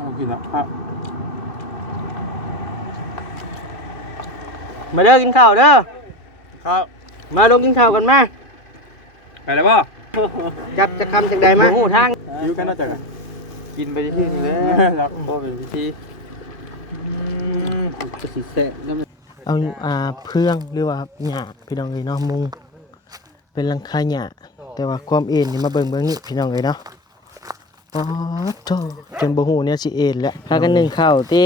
เอากินแล้วครับ มาเด้อกินข้าวเด้อ ครับ มาลงกินข้าวกันมา ไปแล้วป่ะ จับจะคำจังใดมาโอ้ทาง อยู่กันน่าจะกินไปที่นี่เลยครับก็เป็นพิธีจะสิเสะแล้วมัน เอาเพื่องหรือว่าหญ้าพี่น้องเอ้ยเนาะมุงเป็นหลังคาหญ้าแต่ว่าความเอ็นนี่มาเบิ่งนี่พี่น้องเอ้ยเนาะอ๋อโธ่จนบ่ฮู้เนี่ยสิเอ็นแล้วพากันนึ่งข้าวติ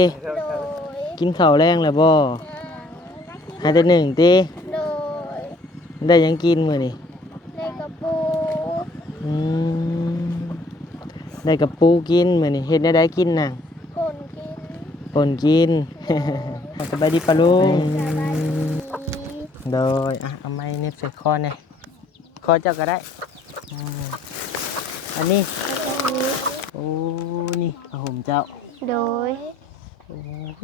กินข้าวแรงแล้วบ่หาแต่นึ่งติ โดย ได้หยังกินมื้อนี้ ในกระปู อืมได้กับปูกินมื้อนี้เฮ็ดได้กินน่ะ คนกิน ปนกิน สบายดีปะลุง สบายดี โดยเอาไม้เน็บใส่คอเนี่ยคอเจ้าก็ได้อืมอันนี้โอ้นี่ผ้าห่มเจ้า โดย โอ้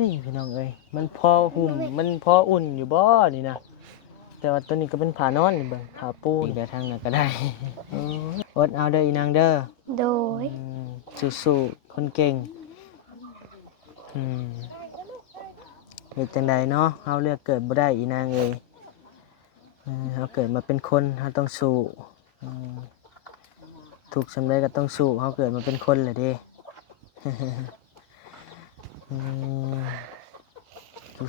ยพี่น้องเอ้ยมันพอหุ่มมันพออุ่นอยู่บ่นี่นะแต่ว่าตัวนี้ก็เป็นผ้านอนนี่เบิ่งผ้าปูนี่ก็ทางนั้นก็ได้อดเอาเด้ออีนางเด้อ โดย สู้ๆคนเก่งเฮ็ดจังใดเนาะเฮาเลือกเกิดบ่ได้อีนางเอ้ยเฮาเกิดมาเป็นคนเฮาต้องสู้ถูกสำใดก็ต้องสู้เฮาเกิดมาเป็นคนแหละเด้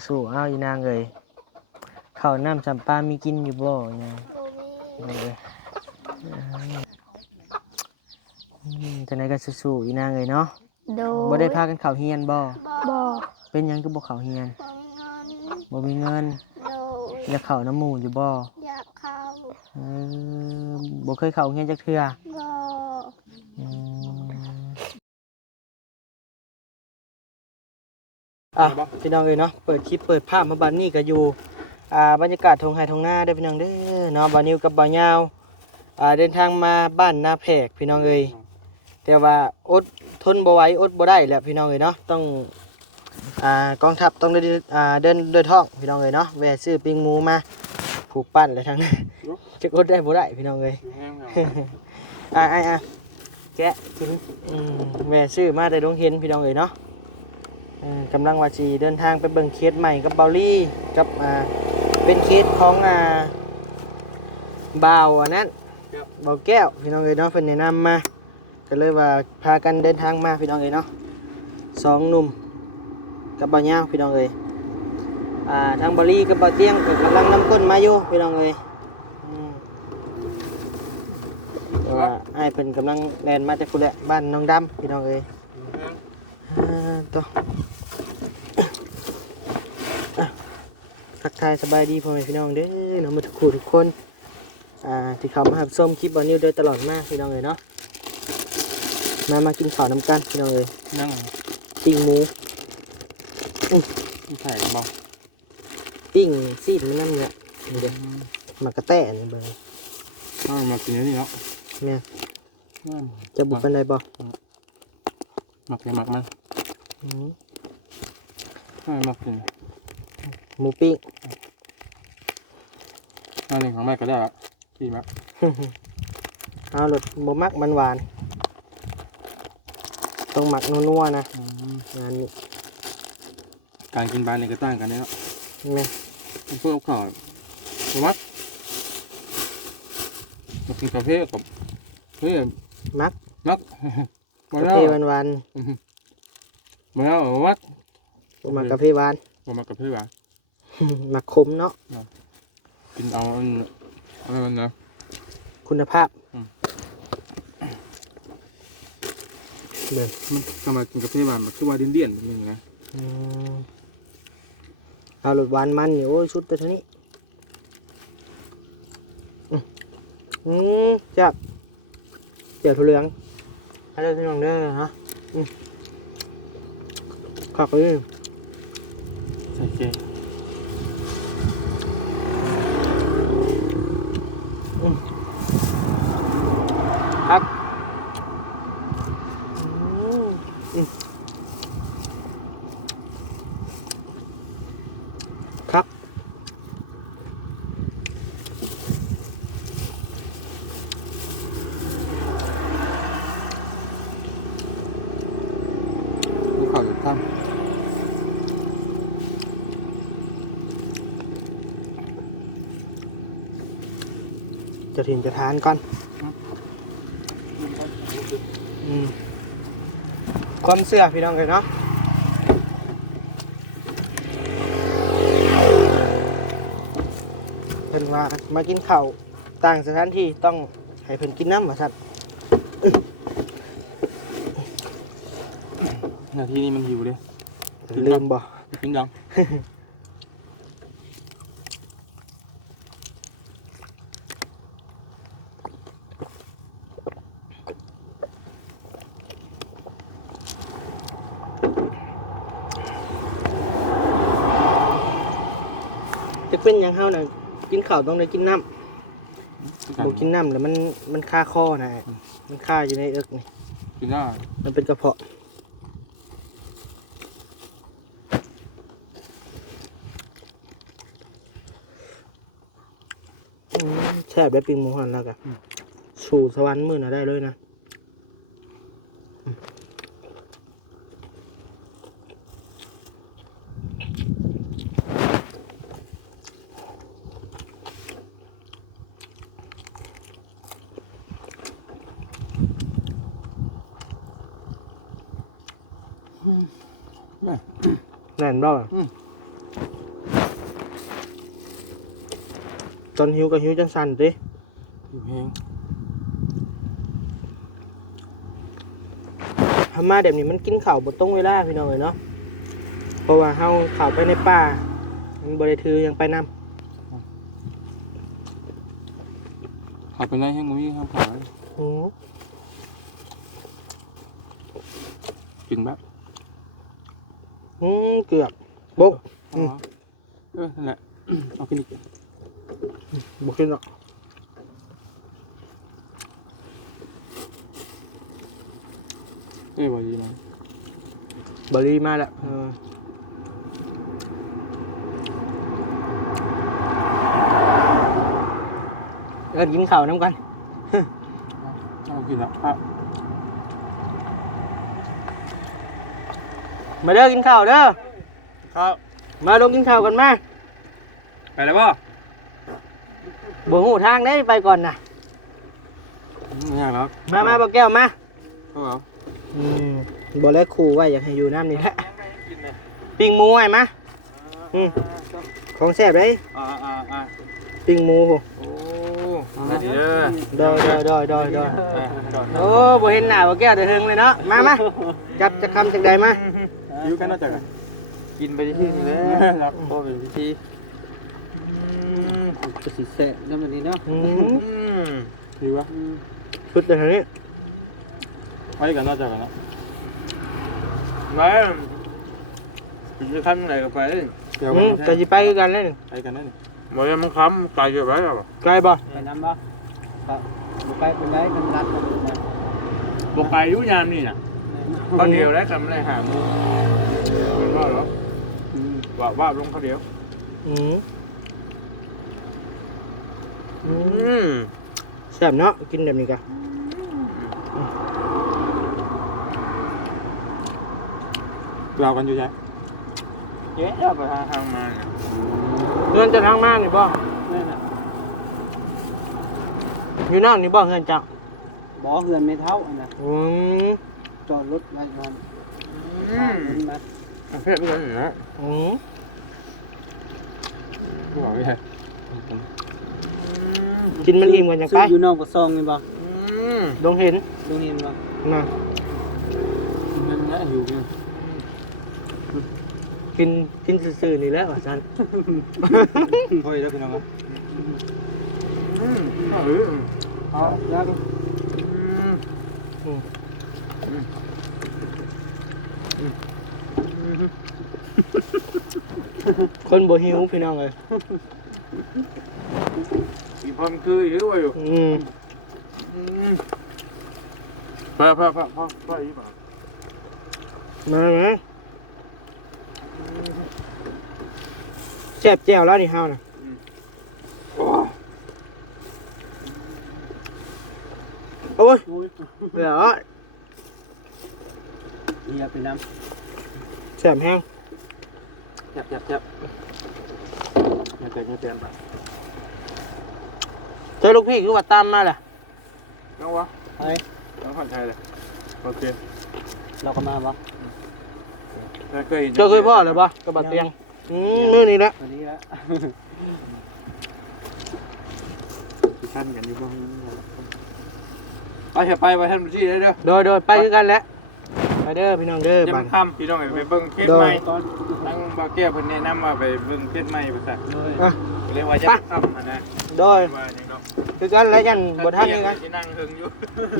สู้ๆเอาอีนางเอ้ยข้าวน้ำจำปามีกินอยู่บ่อีนาง โบมี เลยจังใดก็สู้ๆอีนางเอ้ยเนาะ โดย บ่ได้พากันเข้าเฮียนบ่ บ่ เป็นหยังคือบ่เข้าเฮียน บ่มีเงิน บ่มีเงิน โดย อยากเข้าน้ำหมู่อยู่บ่ อยากเข้า เอบ่เคยเข้าเฮียนจักเทื่อ บ่ อืมพี่น้องเอ้ยเนาะเปิดคลิปเปิดภาพมาบัดนี้ก็อยู่บรรยากาศทงไห่ทงนาเด้อพี่น้องเด้อเนาะบ่าวนิวกับบ่าวยาวเดินทางมาบ้านนาแพรกพี่น้องเอ้ยแต่ว่าอดทนบ่ไหวอดบ่ได้แหละพี่น้องเอ้ยเนาะต้องกองทัพต้องเดินด้วยท้องพี่น้องเอ้ยเนาะแวะซื้อปิ้งหมูมาผูกปั้นอะไรทั้งนั้นจะอดได้บ่ได้พี่น้องเอ้ย แกะกินแม่ซื้อมาได้ดงเห็นพี่น้องเอ้ยเนาะกำลังว่าสิเดินทางไปเบิ่งเคสใหม่กับเบาลี่กับเป็นเคสของบ่าวอันนั้นบ่าวแก้วพี่น้องเอ้ยเนาะเพิ่นแนะนำมาก็เลยว่าพากันเดินทางมาพี่น้องเอ้ยเนาะสองหนุ่มกับบ่าวยาวพี่น้องเอ้ยทางเบาลี่กับบ่าวเตียงก็กำลังนำก้นมาอยู่พี่น้องเอ้ยแต่ว่าอ้ายเพิ่นกำลังแล่นมาจากพุ่นแหละบ้านน้องดำพี่น้องเอ้ยตัวทักทายสบายดีพ่อแม่พี่น้องเด้อเนาะมาทุกคนที่เข้ามารับชมคลิปบ่าวนิวโดยตลอดมาพี่น้องเอ้ยเนาะมากินข้าวน้ำกันพี่น้องเอ้ย นั่ง ปิ้งหมู ไข่บ่ ปิ้งซีดมันนั่นเนี่ยนี่เด้อมากระแตนี่เบิ่ง มากินนี่แล้ว แม่จะบุกปานใดบ่ หมักเลยหมักมันหมักกิน หมูปิ้ง อันนี้ของแม่ก็ได้ละกินมั้ย เอารสบ่มักมันหวานต้องหมักนัวๆนะงานนี้ การกินบานนี่ก็ต่างกันเนาะ แม่ เพื่อเอาข่าวมัดมากินกาแฟกับเฮ้ย มัก มัก กาแฟหวาน มาแล้วมัด ๆมักกาแฟหวาน มากาแฟหวาน มักขมเนาะ กินเอาอะไรมันนะ คุณภาพเลย มันทำไมกินกาแฟหวานมันคือว่าเดี่ยนๆนึงนะ เอารสหวานมันนี่โอ้ยชุดตัวนี้จับเจียวถั่วเหลืองอะไรที่น้องเด้อฮะขักเลย โอเค ครับครับ ครับ จะถิ่นจะทานก่อนความเชื่อพี่น้องเลยเนาะเพิ่นว่ามากินข้าวต่างสถานที่ต้องให้เพิ่นกินน้ำมาสัตว์ นาทีนี้มันหิวเลย ลืมบ่ กินยัง จะเป็นหยังเฮาน่ะกินข้าวต้องได้กินน้ำบ่กินน้ำแล้วมันคาคอนะมันคาอยู่ในเอิกนี่ กินได้ มันเป็นกระเพาะแช่แบบปิ้งหมูหันแล้วกันสู่สวรรค์มื้อน่ะได้เลยนะแน่นบ่ตอนหิวก็หิวจังสั่นติ หิวแห้ง ทำมาแบบนี้มันกินข้าวบ่ตรงเวลาพี่น้องเอ้ยเนาะเพราะว่าเฮาเข้าไปในป่ามันบ่ได้ถือหยังไปนำ ขับไปไหนให้มึงข้าวขา กินแบบ เกือบบุ๊ก นั่นแหละเอากินอีก บุกขึ้นหรอก บ่ดีนะ บรีมาแล้วกินข้าวน้ำกัน เอากินแล้วครับ มาเด้อกินข้าวเด้อ ครับ มาลงกินข้าวกันมา ไปแล้วป่ะ บ่หูทางได้ไปก่อนนะ ไม่ยากแล้ว มาบ่แก้วมา เข้าเอา บ่แลกครูไว้อยากให้อยู่น้ำนี่แหละปิ้งหมูไว้มาของแซ่บเลยปิ้งหมูโห โอ้ดีเด้อ ดอยโอ้บ่เห็นหน้าบ่แก้วแต่เฮิงเลยเนาะมาจับจะคำจังใดมา ยิ้วกันน่าจะกินไปที่นี่เลยครับก็เป็นพิธีจะสิแสบน้ำมันนี้เนาะดีวะ ชุดแต่ทางนี้ ไปกันน่าจะกันนะไม่จะทำอะไรกับไปเดี๋ยว ก็สิไปกันเลย ไปกันนั่นมันมันค้ำไก่เยอะไปหรอ ไกลบ่ ไปน้ำบ่บุกไปเป็นไรกันรัดกันนะ บอกไก่ยุ่ยามนี่นะข้าวเดียวได้คำอะไรหามูมันว่าหรอว่าลงข้าวเดียวแซ่บเนาะกินแบบนี้กะ เรากันอยู่ใช่เยอะไปทางมา เงินจะทางมากนี่บ่ นั่นน่ะ อยู่นอกนี่บ่เงินจัก บ่อเฮือนไม่เท่าอันน่ะ จอดรถไว้ก่อนมา เพื่อนเพื่อนนะบอกไม่ใช่ กินมันอิ่มกันจังไป อยู่นอกก็ซองนี่บ่ ลงเห็น ดูนี่บ่ น่ะ นั่นนะหิวเนี่ย กินซื่อๆนี่แหละว่าซั่น พอยแล้วคุณน้องครับเอาแล้ว คนบ่หิวพี่น้องเอ้ย อีพอมคือหิวอยู่พ่ออีป่ะ มาแซ่บแจ่วแล้วนี่เฮาน่ะโอ้ยเดี๋ยว เฮียไปน้ แซ่บแห้ง จับไม่เปลี่ยนไป เจอลูกพี่คือว่าตามมาแหละ น้องวะ เฮ้ย น้องคนไทยเลยโอเค เราก็มาบ่ เคยเห็น เจอเคยพ่อเลยปะกระบะเตียงมื้อนี้แหละ วันนี้แล้ว ท่านกันอยู่บ้างไปเถอะไปท่านพี่ได้เด้อ โดยไปคือกันแหละไปเด้อพี่น้องเด้อ จะ บ้า มาน ค่ำพี่น้องไปเบิ่งเคสใหม่ทั้งบาแก้วเพิ่นแนะนำว่าไปเบิ่งเคสใหม่ภาษา อ่ะ เรียกว่าจะค่ำนะ โดย ว่านี่เนาะ คือกันแล้วยันบ่ทันคือกัน ที่นั่งหึงอยู่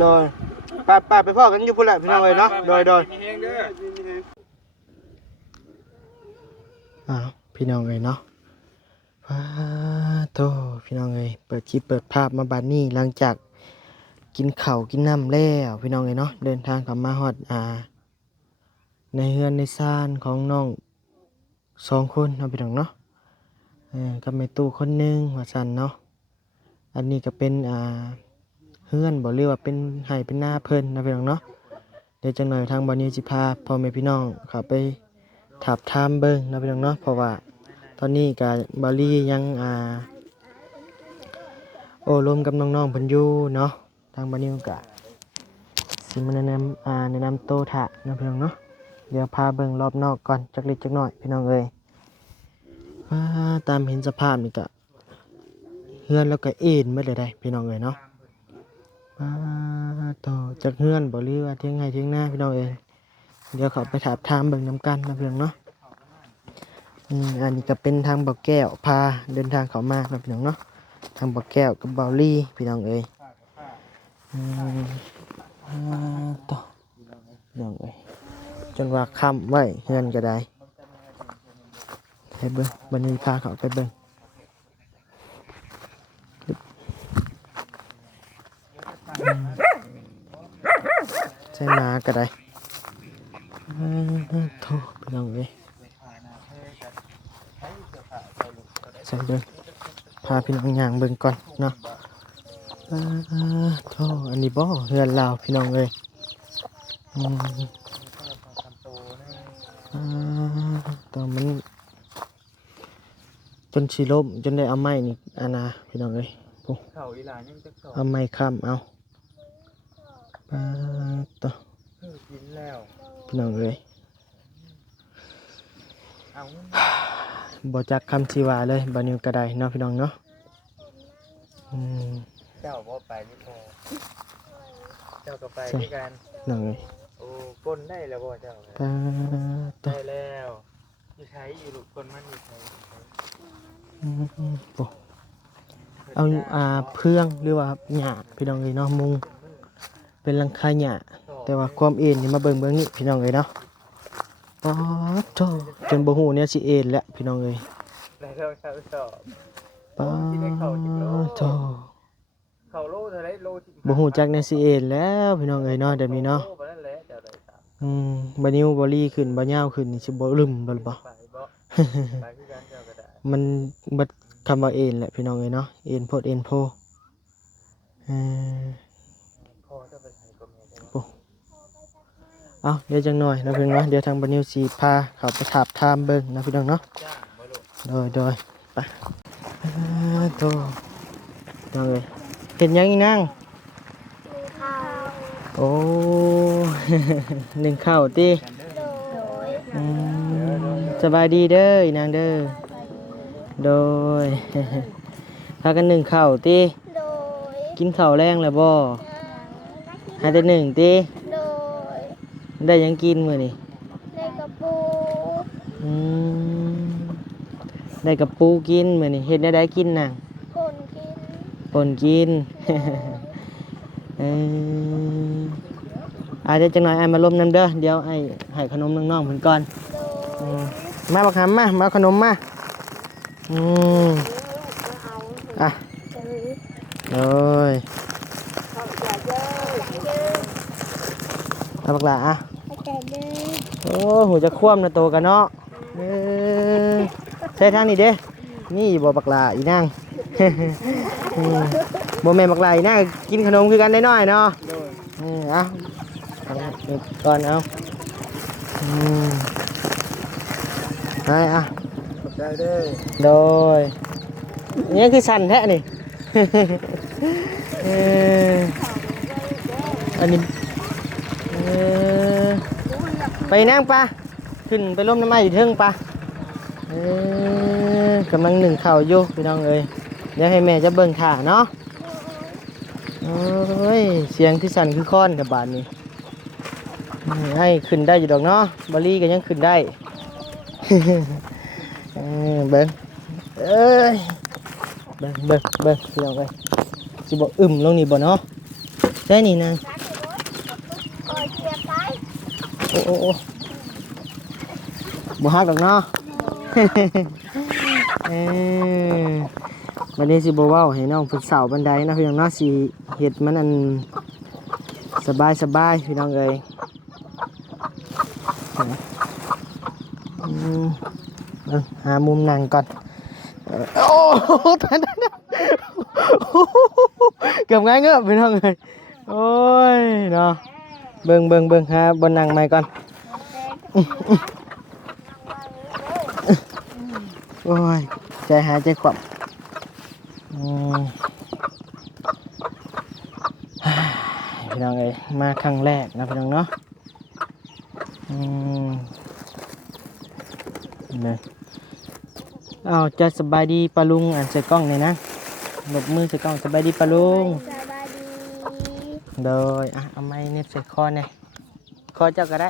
โดยไปพ่อกันอยู่พุ่นแหละพี่น้องเอ้ยเนาะโดย มีแฮงเด้อ พี่น้องเอ้ยเนาะว้าโตพี่น้องเอ้ยเปิดคลิปเปิดภาพมาบัดนี้หลังจากกินข้าวกินน้ำแล้วพี่น้องเอ้ยเนาะเดินทางกลับมาฮอดในเฮือนในซ่านของน้อง2คนเนาะพี่น้องเนาะกับแม่ตู้คนหนึงว่าซั่นเนาะอันนี้ก็เป็นเฮือนบ่เรียกว่าเป็นไห้เป็นหน้าเพิ่นนะพี่น้องเนาะเดี๋ยวจังหน่อยทางบ่าวนิวสิพาพ่อแม่พี่น้องเข้าไปถามถามเบิ่งนะพี่น้องเนาะเพราะว่าตอนนี้ก็บ่าวลียังโอ้รวมกับน้องๆเพิ่นอยู่เนาะทางบ่าวนิวก็สิมาแนะนำโตถะนะพี่น้องเนาะเดี๋ยวพาเบิ่งรอบนอกก่อนจักเล็กจักน้อยพี่น้องเอ้ยตามเห็นสภาพนี่ก็เฮือนแล้วก็เอ็นหมดเลยได้พี่น้องเอ้ยเนาะต่อจากเฮือนบ่หรือว่าเที่ยงไห้เที่ยงหน้าพี่น้องเอ้ยเดี๋ยวเขาไปถามถามเบิ่งนำกันนะพี่น้องเนาะอันนี้ก็เป็นทางบ่อแก้วพาเดินทางเข้ามานะพี่น้องเนาะทางบ่อแก้วกับบ่าวลี่พี่น้องเอ้ยต่อพี่น้องเอ้ยจนว่าค่ำไว้เฮือนก็ได้ให้เบิ่งบัดนี้พาเขาไปเบิ่งใช่มาก็ได้โทษพี่น้องเอ้ยใช่เบิ่งพาพี่น้องย่างเบิ่งก่อนเนาะโทษอันนี้บ่เฮือนลาวพี่น้องเอ้ยตอนมันจนสิล้มจนได้เอาไม้นี่พี่น้องเอ้ยเอาไม้ค้ำเอาต่อพี่น้องเอ้ยบ่จักคำชีวาเลยบานิวกระไดเนาะพี่น้องเนาะเจ้าบ่ไปนี่พอเจ้าก็ไปด้วยกัน น้องเอ้ย โอ้ก้นได้แล้วบ่เจ้าได้แล้วอยู่ใช้อยู่ลูกคนมันอยู่ใช้ เอาเพื่องหรือว่าหญ้าพี่น้องเอ้ยเนาะมุงเป็นหลังคาหญ้าแต่ว่าความเอ็นนี่มาเบิ่งนี่พี่น้องเอ้ยเนาะป๊อดโธ่จนบ่ฮู้เนี่ยสิเอ็นแล้วพี่น้องเอ้ย ได้แล้วครับสอบ ป๊อดโธ่ เขาโลเท่าไรโล บ่ฮู้จักเนี่ยสิเอ็นแล้วพี่น้องเอ้ยเนาะเดี๋ยวนี้เนาะบ่นิ้วบ่ลีขึ้นบ่ยาวขึ้นนี่สิบ่ลืมบ่บ่มันบัดคำว่าเอ็นแหละพี่น้องเอ้ยเนาะเอ็นโพดเอ็นโพเอาเดี๋ยวจังหน่อยนะพี่น้องเนาะเดี๋ยวทางบ่นิวสิพาเขาไปถามถามเบิ่งนะพี่น้องเนาะโดยไปโตน้องเอ้ยเฮ็ดหยังอีนาง ข้าว โอ้ หนึ่งข้าวติ โดย สบายดีเด้ออีนางเด้อโดย พากันหนึ่งข้าวติ โดย กินข้าวแรงแล้วบ่หาแต่หนึ่งติ โดย ได้หยังกินมื้อนี้ ในกระปู ได้กับปูกินมื้อนี้เฮ็ดได้กินน่ะ คนกิน ปนกิน อาจจะจังหน่อยไอ้มาล้มน้ำเด้อเดี๋ยวไอ้ให้ขนมน้องๆเพิ่นก่อน โดย มาบักหำมาขนมมาอ่ะ เจอ โอ้ย เขาจะเจอ เอาบักหล่ะอ่ะ เขาจะเจอ โอ้หูจะคว่ำนะโตกันเนาะใช่ทางนี้เด้นี่บ่บักหล่ะอีนาง บ่แม่นบักหล่ะอีนางกินขนมคือกันได้น้อยเนาะเอาก่อนเอา อ่ะ ได้เด้อ โดยนี่คือสันแท้นี่ เอออันนี้ไปนั่งปะขึ้นไปร่มน้ำไม้อยู่เทิงปะกำลังหนึ่งเข่าอยู่พี่น้องเอ้ยเดี๋ยวให้แม่จะเบิ่งถ่าเนาะโอ้ยเสียงที่สั่นคือค้อนกับบานนี้ให้ขึ้นได้อยู่ดอกเนาะบอลลี่ก็ยังขึ้นได้ เบิ่งเอ้ยเบิ่งพี่น้องเอ้ยสิบ่อึมลงนี่บ่เนาะใช่นี่นาง คอยเชียร์ไป โอ้บ่ฮักดอกเนาะ วันนี้สิบ่เว้าให้น้องฝึกสาวบันไดนะพี่น้องเนาะสิเฮ็ดมันอันสบายพี่น้องเอ้ยหามุมนั่งก่อนโอ้โหตายเกือบง่ายเงอะพี่น้องเอ้ยโอ้ยเนาะเบิ่งหาบนนั่งใหม่ก่อนโอ้ยใจหายใจคว่ำพี่น้องเอ้ยมาครั้งแรกนะพี่น้องเนาะเนี่ยเอาจะสบายดีปะลุงอ่านใส่กล้องเลยนะหลบมือใส่กล้องสบายดีปะลุง สบายดี โดยเอาไม้เน็บใส่คอเนี่ยคอเจ้าก็ได้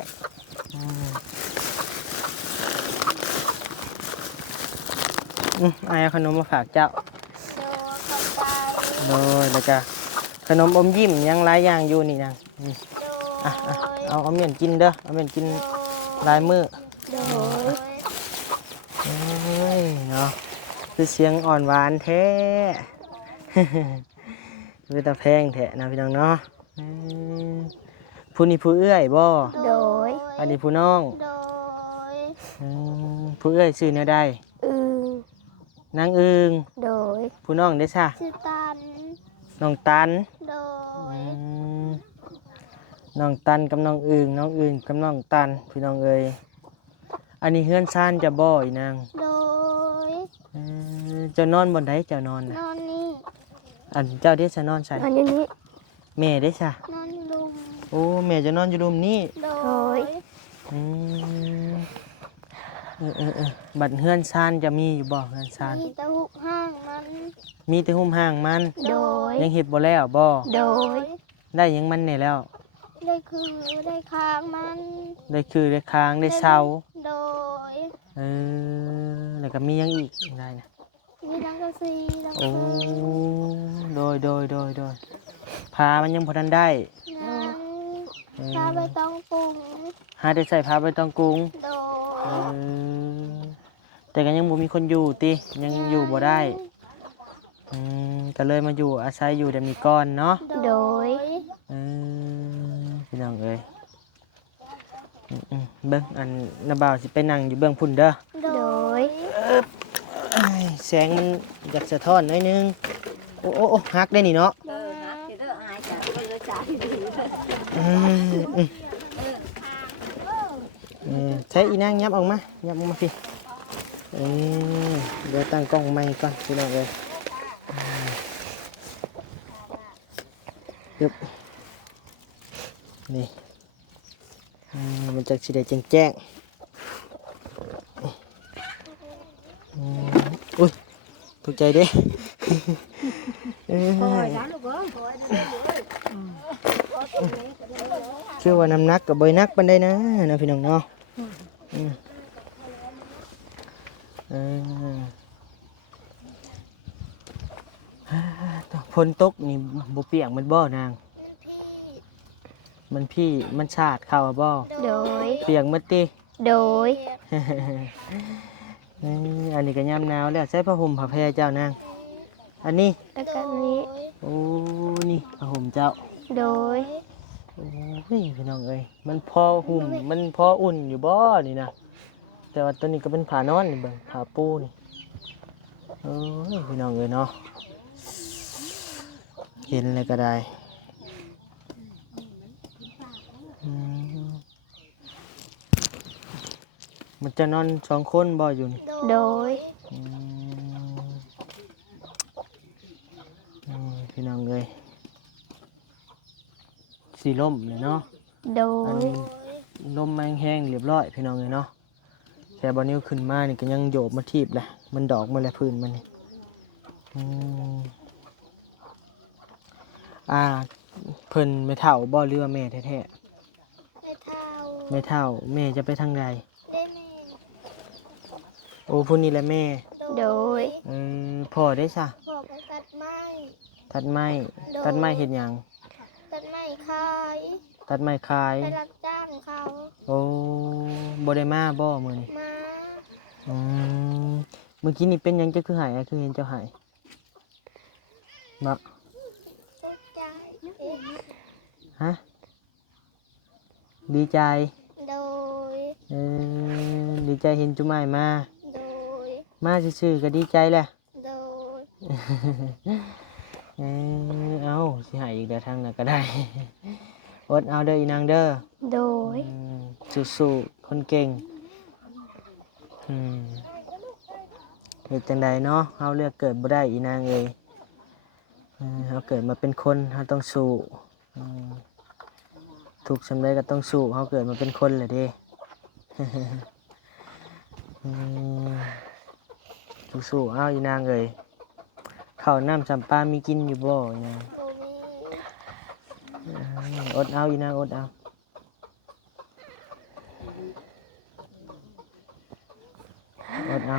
เอาขนมมาฝากเจ้า โดขอบใจ โดยแล้วก็ขนมอมยิ้มยังหลายอย่างอยู่นี่นะนี่ โด เอาเมียนกินเด้อเอาเมียนกินหลายมื้อ โด เอ้ยเนาะคือเสียงอ่อนหวานแท้ เป็นตาแพงแท้นะพี่น้องเนาะผู้นี้ผู้เอื้อยบ่ โดย อันนี้ผู้น้อง โดย ผู้เอื้อยชื่อแนวใด อึง นางอึง โดย ผู้น้องได้ซะ ชื่อตัน น้องตัน โดย น้องตันกับน้องอึงน้องอึงกับน้องตันพี่น้องเอ้ยอันนี้เฮือนซ่านจะบ่อีนาง โดย เจ้านอนบนไดเจ้านอน น น่ะ อนนี่ อันเจ้าเด้จะนอนใส่ นอนอยู่นี่ แม่ได้ซะ นอนลุม โอ้แม่จะนอนอยู่รุมนี้ โดย อืมบัดเฮือนซ่านจะมีอยู่บ่เฮือนซ่าน มีตะหุกห้างมัน มีแต่หุ้มห่างมัน โดย ยังเฮ็ดบ่แล้วบ่ โดย ได้หยังมันนี่แล้ว ได้คือได้ค้างมัน ได้คือได้ค้างได้เซา โดย แล้วก็มีหยังอีกได้นะ มีดังกะซีดัง โอ้ กะ โดยพามันยังพอทันได้ นั้นถ้าไปต้องปรุง หาได้ใส่พาไปต้องกรุง โด เอย อแต่ก็ยังบ่มีคนอยู่ติยังอยู่บ่ได้ก็เลยมาอยู่อาศัยอยู่แต่มีก้อนเนาะ โดย พี่น้องเอ้ยเบิ่งอันนาบ่าวสิไปนั่งอยู่เบื้องพุ่นเด้อ โดย แสงมันอยากสะท้อนหน่อยนึงโอ้ฮักได้นี่เนาะใช้อีนางยับออกมาพี่เดี๋ยวตั้งกล้องใหม่ก่อนพี่น้องเอ้ยยึบนี่มันจะสีแดงแจ้งอุ้ยตกใจเด้ชื่อว่าน้ำหนักกับใบนักปันได้นะพี่น้องเนาะฝนตกนี่บ่เปียกมันบ่นางมันพี่มันชาดเข้าบ่ โดย เปียกหมดติ โดย อันนี้ก็ยามหนาวแล้วใช้ผ้าห่มผ้าแพรเจ้านางอันนี้ แล้วก็นี้ โอ้นี่ผ้าห่มเจ้า โดย โอ้ยพี่น้องเอ้ยมันพอห่มมันพออุ่นอยู่บ่นี่นะแต่ว่าตัวนี้ก็เป็นผ้านอนนี่เบิ่งผ้าปูนี่โอ้ยพี่น้องเอ้ยเนาะเห็นเลยก็ได้ มันจะนอนสองคนบ่อยู่นี่ โดย อืมพี่น้องเลยสีล่มเลยเนาะ โด อัน ย ล่มแมงแห้งเรียบร้อยพี่น้องเลยเนาะแต่บอนิ้วขึ้นมานี่ก็ยังโยบมาทีบแหละมันดอกมาแล้วพื้นมันนี่อืมเพิ่นไม่เท่าบ่เรือว่าแม่แท้ ไม่เท่า ๆไม่เท่าแม่จะไปทางใด ได้แม่ โอ้ผู้นี้แหละแม่ โดย พ่อได้ซะ พอไปตัดไม้ ตัดไม้ตัดไม้เฮ็ดหยัง ตัดไม้ขาย ตัดไม้ขาย ไปรับจ้างเขา โอ้บ่ได้มาบ่มื้อนี้ มา อืมเมื่อกี้นี่เป็นหยังจะคือหายคือเห็นเจ้าหายบ่ ตกใจ ฮะดีใจ โดย ดีใจเห็นจุ๋มายมา โดย มาซื่อๆก็ดีใจแหละ โดย เอาสิหายอีกเดี๋ยวทางนั้นก็ได้ อดเอาเด้ออีนางเด้อ โดย สู้ๆคนเก่งเฮ็ดจังใดเนาะเฮาเลือกเกิดบ่ได้อีนางเอ้ยเฮาเกิดมาเป็นคนเฮาต้องสู้ทุกสำใดก็ต้องสู้เฮาเกิดมาเป็นคนแหละเด้ สู้ๆเอาอีนางเอ้ยข้าวน้ำจำปามีกินอยู่บ่เนี่ย โบมี อดเอาอีนางอดเอาอดเอา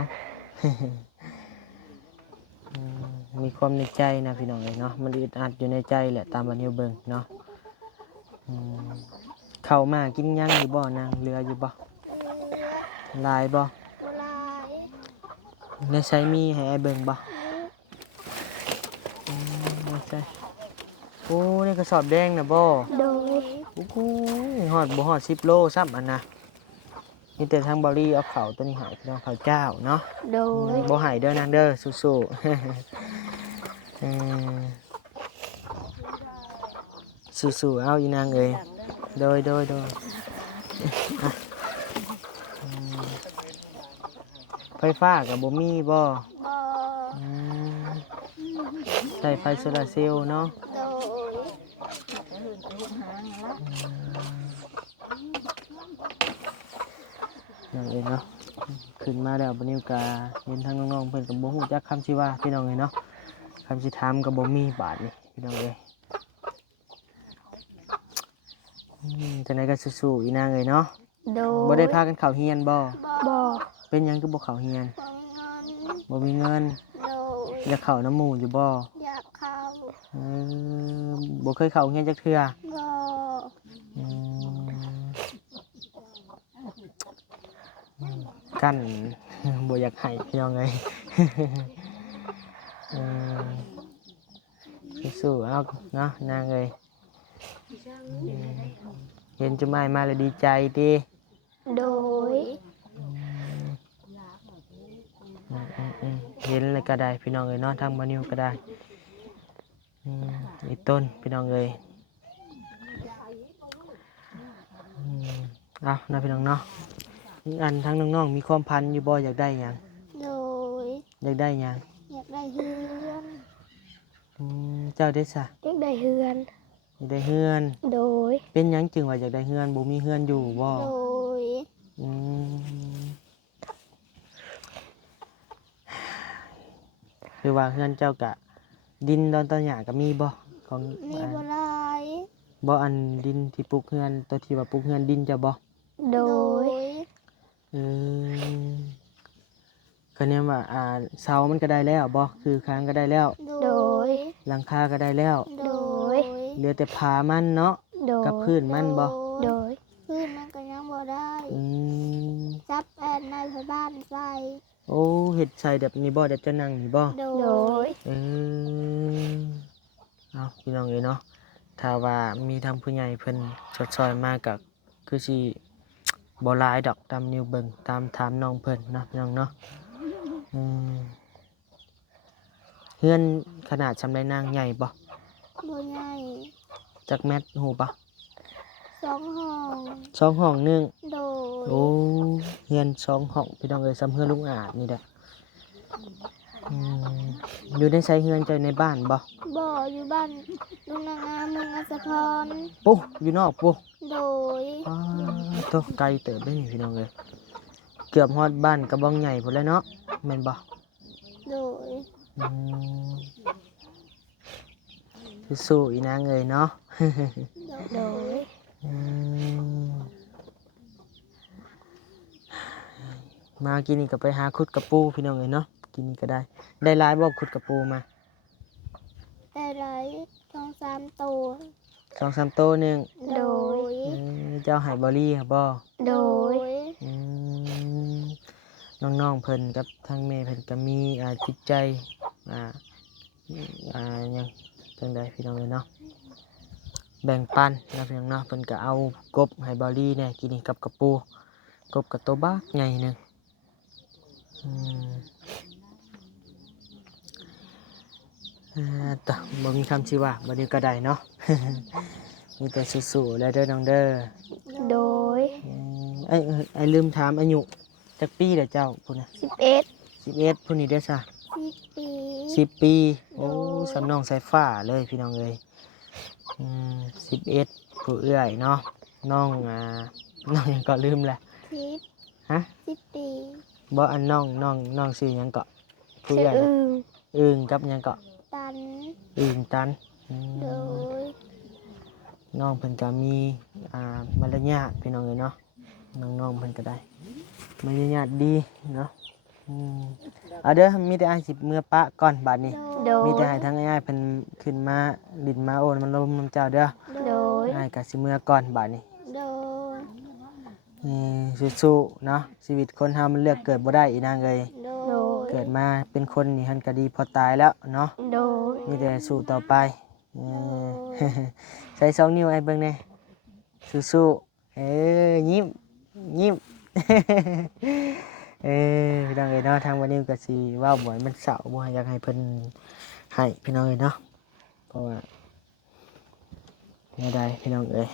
มีความในใจนะพี่น้องเลยเนาะมันอึดอัดอยู่ในใจแหละตามบันเทิงเบิ่งเนาะเข้ามากินยังอยู่บ่นางเรืออยู่บ่ เรือ ลายบ่ โบราณ ในใช้มีให้ไอ้เบิ่งบ่ในใช้โอ้นี่กระสอบแดงนะบ่ โดย โอ้โหฮอดบ่ฮอด10 โลซ้ำอันนะนี่แต่ทางบริเอาเขาตัวนี้หายพี่น้องเขาเจ้าเนาะ โดย บ่หายเด้อนางเด้อสู้ๆ สู้ๆเอาอีนางเอ้ยโดยอ่ะไฟฟ้ากับบ่มีบ่ บอ อืมใช้ไฟโซลาร์เซลล์เนาะ โดย นั่นเองเนาะขึ้นมาแล้วบัดนี้ก็เห็นทางน้องๆเพิ่นก็บ่ฮู้จักคำสิว่าพี่น้องเอ้ยเนาะคำสิถามก็บ่มีบาดนี่พี่น้องเอ้ยจังไดก็สู้ๆอีนางเอ้ยเนาะ โดย บ่ได้พากันเข้าเฮียนบ่ บอ เป็นหยังคือบ่เข้าเฮียน บอมีเงิน บ่มีเงิน โดย อยากเข้าน้ำหมู่อยู่บ่ อยากเข้า เอบ่เคยเข้าเฮียนจักเทื่อบ อ อืกั้น บ่อยากให้พี่น้องเอ้ย เอสู้ๆเอาเนาะนางเอ้ยเห็นจุ๊มายมาแล้วดีใจติ โดย เห็นเลยก็ได้พี่น้องเอ้ยเนาะทางบ้านนิวก็ได้อีต้นพี่น้องเอ้ยเอานะพี่น้องเนาะอันทางน้องๆมีความพันอยู่บ่อยากได้หยัง โดย อยากได้หยัง อยากได้เฮือน เจ้าได้ซะ อยากได้เฮือน อยากได้เฮือน โดย เป็นหยังจึงว่าอยากได้เฮือนบ่มีเฮือนอยู่บ่ โดย อืมคือว่าเฮือนเจ้ากะดินดอนตอนหยาก็มีบ่ของ มีบหลาย บ่อันดินที่ปลูกเฮือนตัวที่ว่าปลูกเฮือนดินจะบ่ โดย เออก็เนี่ยว่าเสามันก็ได้แล้วบ่คือค้างก็ได้แล้ว โดย หลังคาก็ได้แล้ว โดย เหลือแต่ผามันเนาะ โดย กับพื้นมันบ่ โดยพื้นมันก็ยังบ่ได้ อืม ซับแอนในบ้านใส่ โอ้เฮ็ดใส่แบบนี้บ่แบบจะนั่งนี่บ่ โดย เออเอาพี่น้องเอ้ยเนาะถ้าว่ามีทางผู้ใหญ่เพิ่นชดซอยมาก็คือสิบ่หลายดอกตามนิ้วเบิ่งตามถามน้องเพิ่นเนาะพี่น้องเนาะเฮือนขนาดซำใดนางใหญ่บ่ บ่ใหญ่ จักแมตรฮู้ปะ 3 2 ห้อง 2 ห้องหนึง โดย โอ้เฮือน2 ห้องพี่น้องเอ้ยซ้ำเฮือนลุงอาจนี่แหละอืมอยู่ในไสเฮือนเจ้าในบ้านบ่ บ่อยู่บ้านลุงนางงามเมืองอัสสพร ปุ๊อยู่นอกปุ๊ โดย อ้าวโตไกลเติบได้นี่พี่น้องเอ้ยเกือบฮอดบ้านกระบองใหญ่พุ่นแล้วเนาะแม่นบ่ โดย อืมสู้ๆอีนางเอ้ยเนาะ โดย อืมมากินนี่ก็ไปหาขุดกระปูพี่น้องเอ้ยเนาะกินนี่ก็ได้ได้หลายบ่ขุดกระปูมา แต่ไร2-3 ตัว 2-3 โตวหนึง โดย เจ้าไห้บอรี่ครับบ่ โดย อืมน้องๆเพิ่นกับทางแม่เพิ่นก็มีจิตใจอ่าหยังจังใดพี่น้องเอ้ยเนาะแบ่งปันนะพี่น้องเนาะเพิ่นก็เอากบไห้บอรี่เนี่ยกินนี่กับกระปูกบกับตัวบักใหญ่หนึงอืมต่อบ่มีคำสิว่าบ่นี้ก็ได้เนาะ มีแต่สู้ๆแล้วเด้อน้องเด้อ โดย ไอ้ลืมถามอายุจักปีเด้อเจ้าพุ่นน่ะ 11 11พุ่นนี่เด้อซะ 10 ปี 10 ปีโอ้สำน้องสายฟ้าเลยพี่น้องเอ้ย11ผู้เอื้อยเนาะน้องน้องหยังก็ลืมแหละ 10 ฮะ 10 ปี บ่อันน้องชื่อหยังก็ผู้ ชื่อ เอื้อย อึ่ง อึ่งกับหยังก็ ตัน อึ่งตันโดย น้องเพิ่นก็มีมารยาทพี่น้องเอ้ยเนาะน้องๆเพิ่นก็ได้มารยาทดีเนาะเอาเด้อมีแต่อ้ายสิเมื่อปะก่อนบัดนี้ โดย มีแต่ให้ทั้งอ้ายเพิ่นขึ้นมาลิ้นมาโอนมันลมน้ำเจ้าเด้อ โดย อ้ายก็สิเมื่อก่อนบัดนี้ โดย สู้ๆเนาะชีวิตคนเฮามันเลือกเกิดบ่ได้อีนางเอ้ย โดย เกิดมาเป็นคนนี่หันก็ดีพอตายแล้วเนาะ โดย มีแต่สู้ต่อไปเออ ใส่2 นิ้วไอ้เบิ่งแน่สู้ๆยิ้มยิ้ม พี่น้องเอ้ยเนาะทางวันนี้ก็สิเว้าบ่ให้มันเศร้าบ่อยากให้เพิ่นให้พี่น้องเอ้ยเนาะเพราะว่าแม่ได้พี่น้องเอ้ย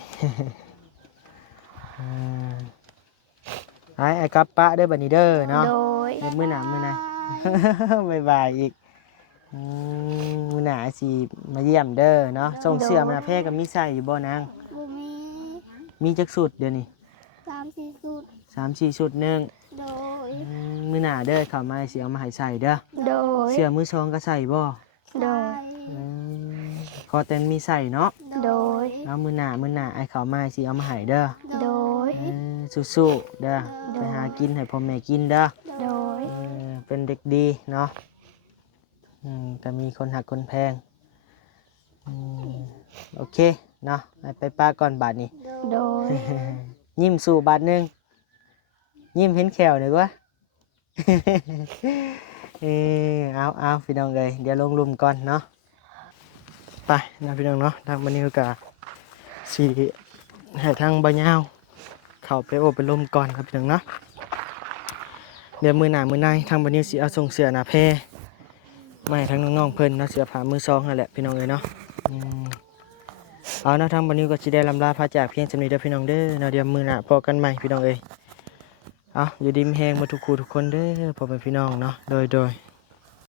ไอ้กลับปะเด้อบัดนี้เด้อเนาะ โดย เดี๋ยวมื้อหน้าบ๊ายบายอีกมื้อหน้าสิมาเยี่ยมเด้อเนาะส่งเสื้อมาแพร่ก็มีใส่อยู่บ่นาง บ่มี มีจักสุดเดี๋ยวนี้ 3-4 สุด 3-4 ชุดหนึง โดย มื้อหน้าเด้อเข้ามาสิเอามาให้ใส่เด้อ โดย เสื้อมือสองก็ใส่บ่ โดย คอเต็นมีใส่เนาะ โดย เอามื้อหน้าไอ้เข้ามาสิเอามาให้เด้อ โดย สู้ๆเด้อไปหากินให้พ่อแม่กินเด้อ โดย เป็นเด็กดีเนาะก็มีคนหักคนแพงโอเคเนาะไปป้าก่อนบาทนี้ โดย ยิ้มสู่บาทหนึงยิ้มเห็นแขวหน่อยวะ เอาพี่น้องเลยเดี๋ยวลงลุมก่อนเนาะไปนะพี่น้องเนาะทางบันนี้ก็สีให้ทางบ่ยาวเข้าไปโอบไปลมก่อนครับพี่น้องเนาะเดี๋ยวมือหน้ามือในทางบันนี้สิเอาส่งเสือหน้าแพร่มาให้ทางน้องๆเพิ่นเนาะเสือผ้ามือซองนั่นแหละพี่น้องเลยเนาะเอานะทางบันนี้ก็สิได้ลำลาพาจากเพียงจำนี้เด้อพี่น้องเด้อเนาะเดี๋ยวมือหน้าพอกันใหม่พี่น้องเอ้ยเอาอยู่ดีมีแฮงมาทุกคู่ทุกคนเด้อพอเป็นพี่น้องเนาะโดย